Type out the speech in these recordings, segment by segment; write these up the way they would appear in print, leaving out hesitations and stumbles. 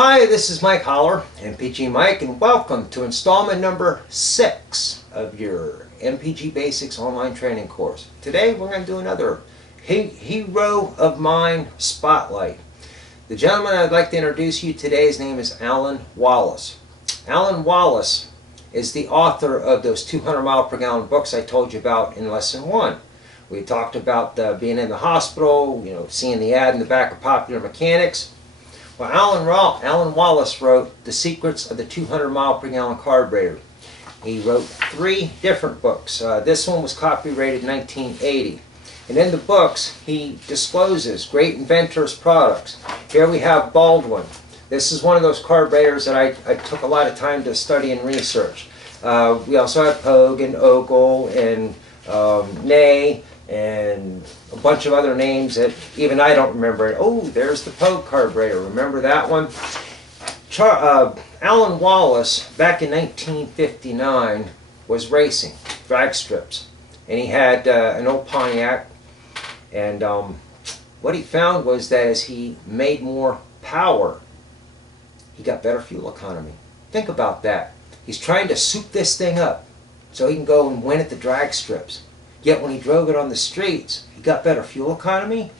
Hi, this is Mike Holler, MPG Mike, and welcome to installment number 6 of your MPG Basics online training course. Today we're going to do another hero of mine spotlight. The gentleman I'd like to introduce you today, his name is Allan Wallace. Allan Wallace is the author of those 200 mile per gallon books I told you about in lesson 1. We talked about being in the hospital, seeing the ad in the back of Popular Mechanics. Well, Allan Wallace wrote The Secrets of the 200 Mile Per Gallon Carburetor. He wrote 3 different books. This one was copyrighted in 1980. And in the books, he discloses great inventors' products. Here we have Baldwin. This is one of those carburetors that I took a lot of time to study and research. We also have Pogue and Ogle and Ney and a bunch of other names that even I don't remember. Oh, there's the Pogue carburetor. Remember that one? Allan Wallace, back in 1959, was racing drag strips. And he had an old Pontiac. And what he found was that as he made more power, he got better fuel economy. Think about that. He's trying to soup this thing up so he can go and win at the drag strips. Yet when he drove it on the streets, he got better fuel economy.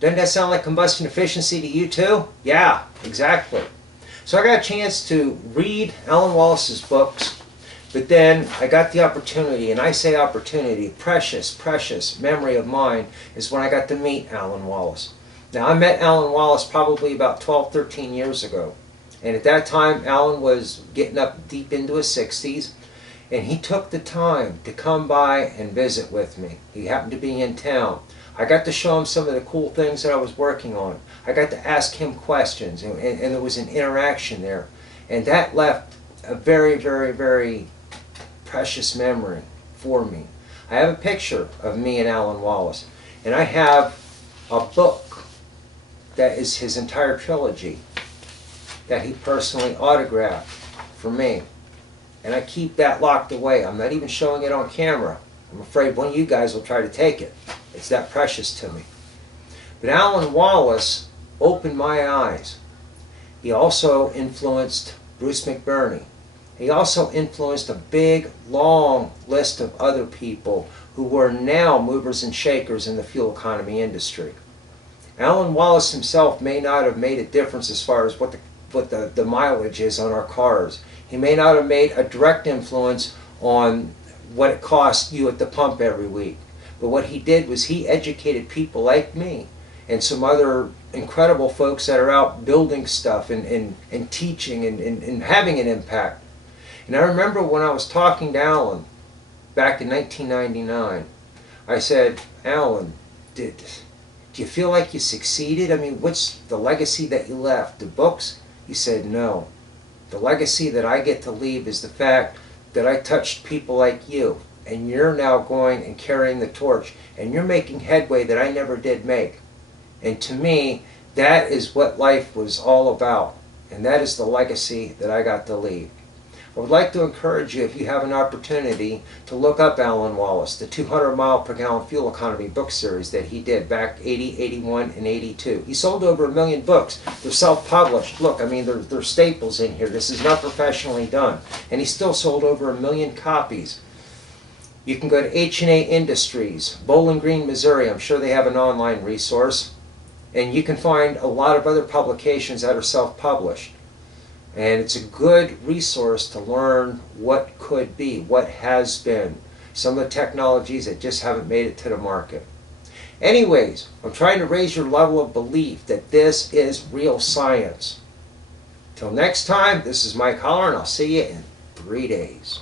Doesn't that sound like combustion efficiency to you too? Yeah, exactly. So I got a chance to read Allan Wallace's books, but then I got the opportunity, and I say opportunity, precious memory of mine, is when I got to meet Allan Wallace. Now I met Allan Wallace probably about 12, 13 years ago. And at that time, Allan was getting up deep into his 60s. And he took the time to come by and visit with me. He happened to be in town. I got to show him some of the cool things that I was working on. I got to ask him questions, and there was an interaction there. And that left a very, very, very precious memory for me. I have a picture of me and Allan Wallace. And I have a book that is his entire trilogy that he personally autographed for me. And I keep that locked away. I'm not even showing it on camera. I'm afraid one of you guys will try to take it. It's that precious to me. But Allan Wallace opened my eyes. He also influenced Bruce McBurney. He also influenced a big, long list of other people who were now movers and shakers in the fuel economy industry. Allan Wallace himself may not have made a difference as far as what the mileage is on our cars. He may not have made a direct influence on what it costs you at the pump every week. But what he did was he educated people like me and some other incredible folks that are out building stuff and teaching and having an impact. And I remember when I was talking to Allan back in 1999, I said, Allan, do you feel like you succeeded? I mean, what's the legacy that you left? The books? He said, no. The legacy that I get to leave is the fact that I touched people like you, and you're now going and carrying the torch, and you're making headway that I never did make. And to me, that is what life was all about, and that is the legacy that I got to leave. I would like to encourage you, if you have an opportunity, to look up Allan Wallace, the 200 mile per gallon fuel economy book series that he did back 80, 81, and 82. He sold over 1 million books. They're self-published. Look, I mean, they're staples in here. This is not professionally done. And he still sold over 1 million copies. You can go to H&A Industries, Bowling Green, Missouri. I'm sure they have an online resource. And you can find a lot of other publications that are self-published. And it's a good resource to learn what could be, what has been, some of the technologies that just haven't made it to the market. Anyways, I'm trying to raise your level of belief that this is real science. Till next time, this is Mike Holler, and I'll see you in 3 days.